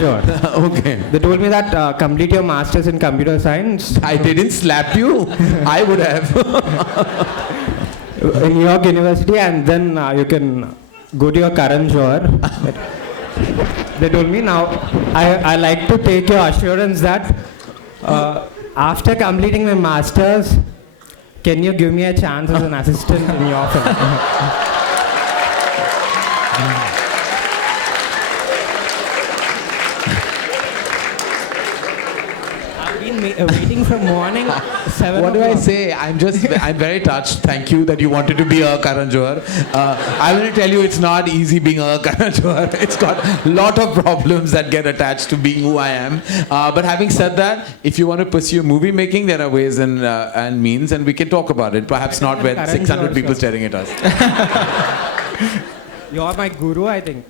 Johar. Okay. They told me that complete your masters in computer science I didn't slap you. I would have. in New York University, and then you can go to your Karan Johar. They told me now I like to take your assurance that after completing my masters, can you give me a chance as an assistant in your film? Waiting from morning 7 What do I o'clock. say? I'm very touched. Thank you that you wanted to be a Karan Johar. I will tell you it's not easy being a Karan Johar. It's got a lot of problems that get attached to being who I am. But having said that, if you want to pursue movie making, there are ways and means, and we can talk about it. Perhaps not with Karan 600 Johar, people sir. staring at us. You're my guru, I think.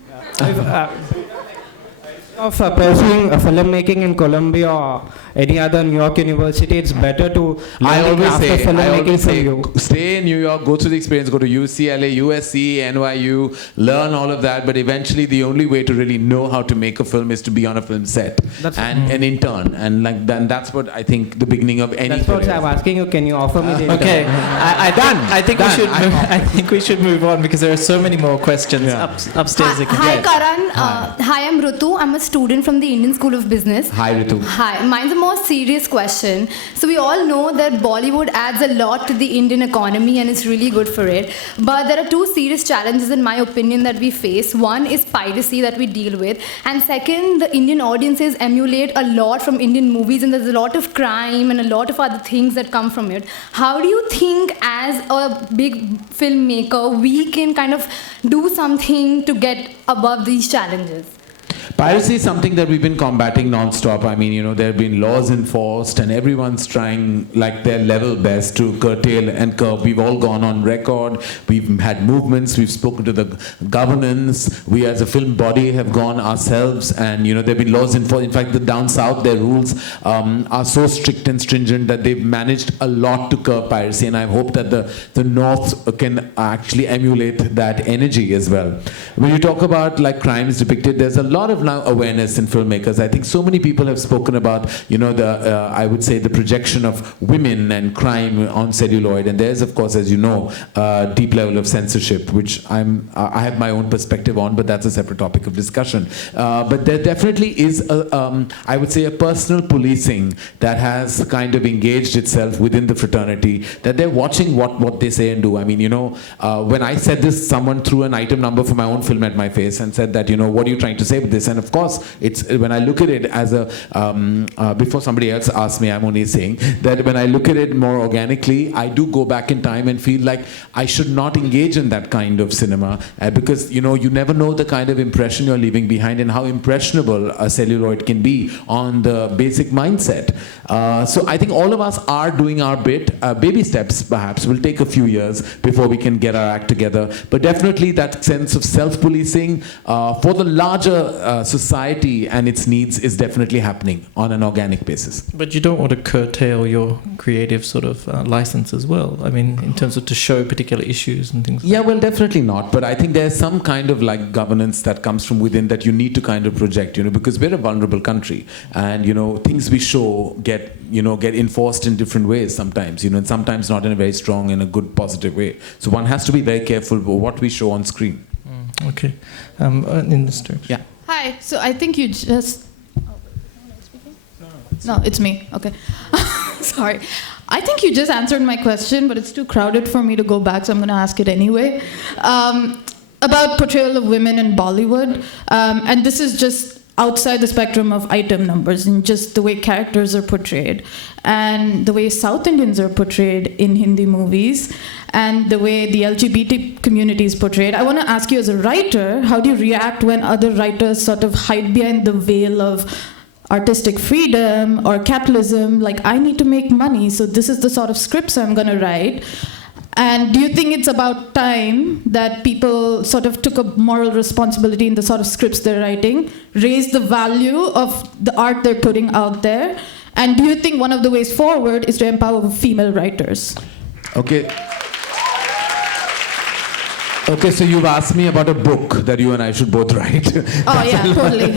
Of pursuing filmmaking in Columbia or any other New York university, it's better to I learn always after say, filmmaking from you. stay in New York, go through the experience, go to UCLA, USC, NYU, learn all of that. But eventually, the only way to really know how to make a film is to be on a film set and an intern, and that's what I think the beginning of any. That's what career. I'm asking you. Can you offer me the Okay, I think we should. I think we should move on because there are so many more questions upstairs. Hi, Karan. Hi, I'm Rutu. I'm a student from the Indian School of Business. Hi, Ritu. Hi. Mine's a more serious question. So we all know that Bollywood adds a lot to the Indian economy and it's really good for it. But there are two serious challenges in my opinion that we face. One is piracy that we deal with. And second, the Indian audiences emulate a lot from Indian movies and there's a lot of crime and a lot of other things that come from it. How do you think as a big filmmaker we can kind of do something to get above these challenges? Piracy is something that we've been combating non-stop. I mean, there have been laws enforced and everyone's trying like their level best to curtail and curb. We've all gone on record. We've had movements. We've spoken to the governance. We as a film body have gone ourselves and, there have been laws enforced. In fact, down south, their rules are so strict and stringent that they've managed a lot to curb piracy. And I hope that the north can actually emulate that energy as well. When you talk about like crimes depicted, there's a lot of now awareness in filmmakers. I think so many people have spoken about, I would say the projection of women and crime on celluloid. And there's, of course, as you know, a deep level of censorship, which I have my own perspective on, but that's a separate topic of discussion. But there definitely is, I would say, a personal policing that has kind of engaged itself within the fraternity, that they're watching what they say and do. I mean, when I said this, someone threw an item number for my own film at my face and said that, what are you trying to say with this? And of course, it's when I look at it as before somebody else asks me, I'm only saying that when I look at it more organically, I do go back in time and feel like I should not engage in that kind of cinema because, you never know the kind of impression you're leaving behind and how impressionable a celluloid can be on the basic mindset. So I think all of us are doing our bit. Baby steps, perhaps, will take a few years before we can get our act together. But definitely that sense of self-policing for the larger society and its needs is definitely happening on an organic basis. But you don't want to curtail your creative sort of license as well. I mean, in terms of to show particular issues and things. Yeah, well, definitely not. But I think there's some kind of like governance that comes from within that you need to kind of project, because we're a vulnerable country, and things we show get enforced in different ways sometimes, and sometimes not in a very strong, in a good, positive way. So one has to be very careful with what we show on screen. Okay, in this term. Yeah. Hi, so I think you just... No, it's me. Okay. Sorry. I think you just answered my question, but it's too crowded for me to go back, so I'm going to ask it anyway. About portrayal of women in Bollywood, and this is just outside the spectrum of item numbers and just the way characters are portrayed and the way South Indians are portrayed in Hindi movies and the way the LGBT community is portrayed. I want to ask you as a writer, how do you react when other writers sort of hide behind the veil of artistic freedom or capitalism, like I need to make money, so this is the sort of scripts I'm going to write? And do you think it's about time that people sort of took a moral responsibility in the sort of scripts they're writing, raised the value of the art they're putting out there? And do you think one of the ways forward is to empower female writers? Okay. Okay, so you've asked me about a book that you and I should both write. Oh yeah, totally.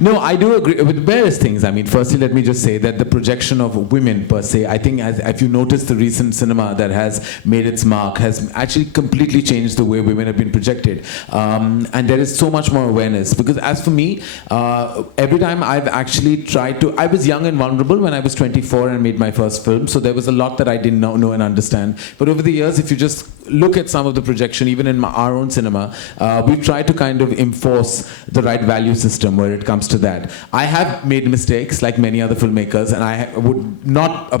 No, I do agree with various things. I mean, firstly, let me just say that the projection of women per se, I think if you notice the recent cinema that has made its mark has actually completely changed the way women have been projected. And there is so much more awareness. Because as for me, every time I've actually tried to, I was young and vulnerable when I was 24 and made my first film, so there was a lot that I didn't know and understand. But over the years, if you just look at some of the projection, even in our own cinema, we try to kind of enforce the right value system where it comes to that. I have made mistakes like many other filmmakers, and I would not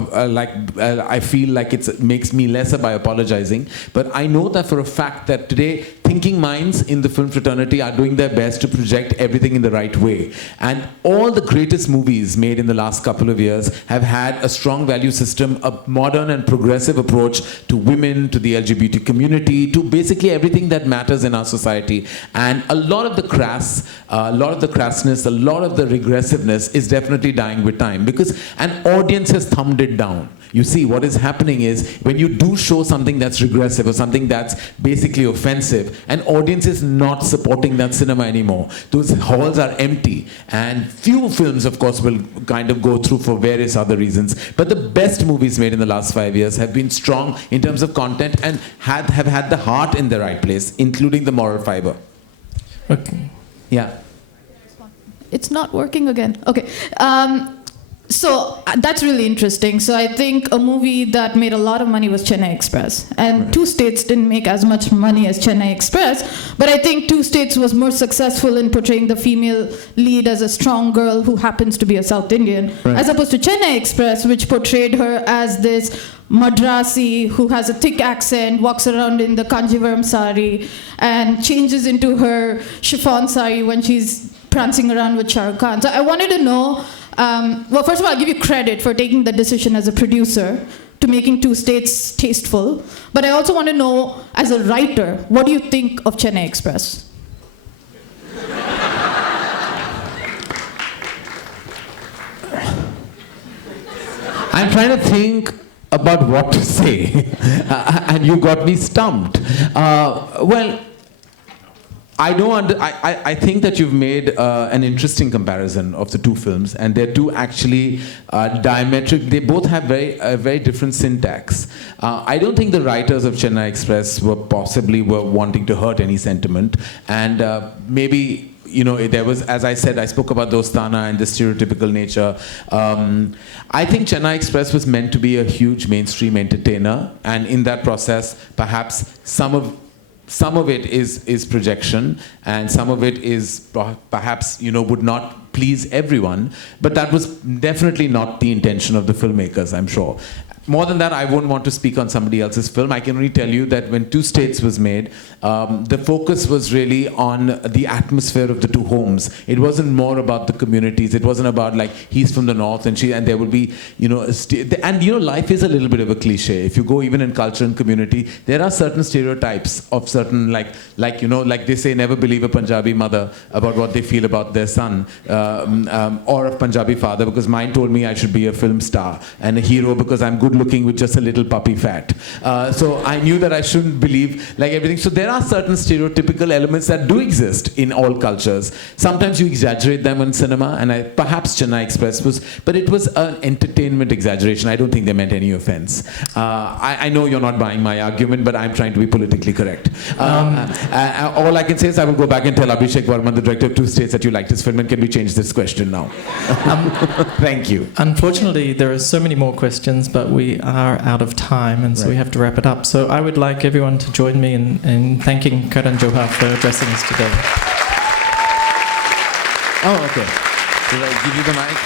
I feel like it makes me lesser by apologizing, but I know that for a fact that today thinking minds in the film fraternity are doing their best to project everything in the right way. And all the greatest movies made in the last couple of years have had a strong value system, a modern and progressive approach to women, to the LGBT community, to basically everything that matters in our society. And a lot of the crassness, a lot of the regressiveness is definitely dying with time, because an audience has thumbed it down. You see, what is happening is when you do show something that's regressive or something that's basically offensive, an audience is not supporting that cinema anymore. Those halls are empty, and few films, of course, will kind of go through for various other reasons. But the best movies made in the last 5 years have been strong in terms of content and have had the heart in the right place, including the moral fiber. Okay. Yeah. It's not working again. Okay. So that's really interesting. So I think a movie that made a lot of money was Chennai Express. And Right. Two States didn't make as much money as Chennai Express. But I think Two States was more successful in portraying the female lead as a strong girl who happens to be a South Indian. Right. As opposed to Chennai Express, which portrayed her as this Madrasi who has a thick accent, walks around in the Kanjivaram sari, and changes into her chiffon sari when she's prancing around with Shah Rukh Khan. So I wanted to know, well, first of all, I'll give you credit for taking the decision as a producer to making Two States tasteful. But I also want to know, as a writer, what do you think of Chennai Express? I'm trying to think about what to say, and you got me stumped. Well, I think that you've made an interesting comparison of the two films, and they're two actually diametric. They both have very different syntax. I don't think the writers of Chennai Express were wanting to hurt any sentiment, and maybe. You know, there was, as I said, I spoke about Dostana and the stereotypical nature. I think Chennai Express was meant to be a huge mainstream entertainer, and in that process, perhaps some of it is projection, and some of it is perhaps, you know, would not please everyone. But that was definitely not the intention of the filmmakers, I'm sure. More than that, I won't want to speak on somebody else's film. I can only tell you that when Two States was made, the focus was really on the atmosphere of the two homes. It wasn't more about the communities. It wasn't about like he's from the north and there would be, you know, life is a little bit of a cliche. If you go even in culture and community, there are certain stereotypes of certain like they say, never believe a Punjabi mother about what they feel about their son, or a Punjabi father, because mine told me I should be a film star and a hero because I'm good looking with just a little puppy fat. So I knew that I shouldn't believe like everything. So there are certain stereotypical elements that do exist in all cultures. Sometimes you exaggerate them in cinema, and perhaps Chennai Express was, but it was an entertainment exaggeration. I don't think they meant any offense. I know you're not buying my argument, but I'm trying to be politically correct. All I can say is I will go back and tell Abhishek Varma, the director of Two States, that you liked his film, and can we change this question now? Thank you. Unfortunately, there are so many more questions, but we are out of time, and so we have to wrap it up. So I would like everyone to join me in thanking Karan Johar for addressing us today. Oh, okay. Did I give you the mic?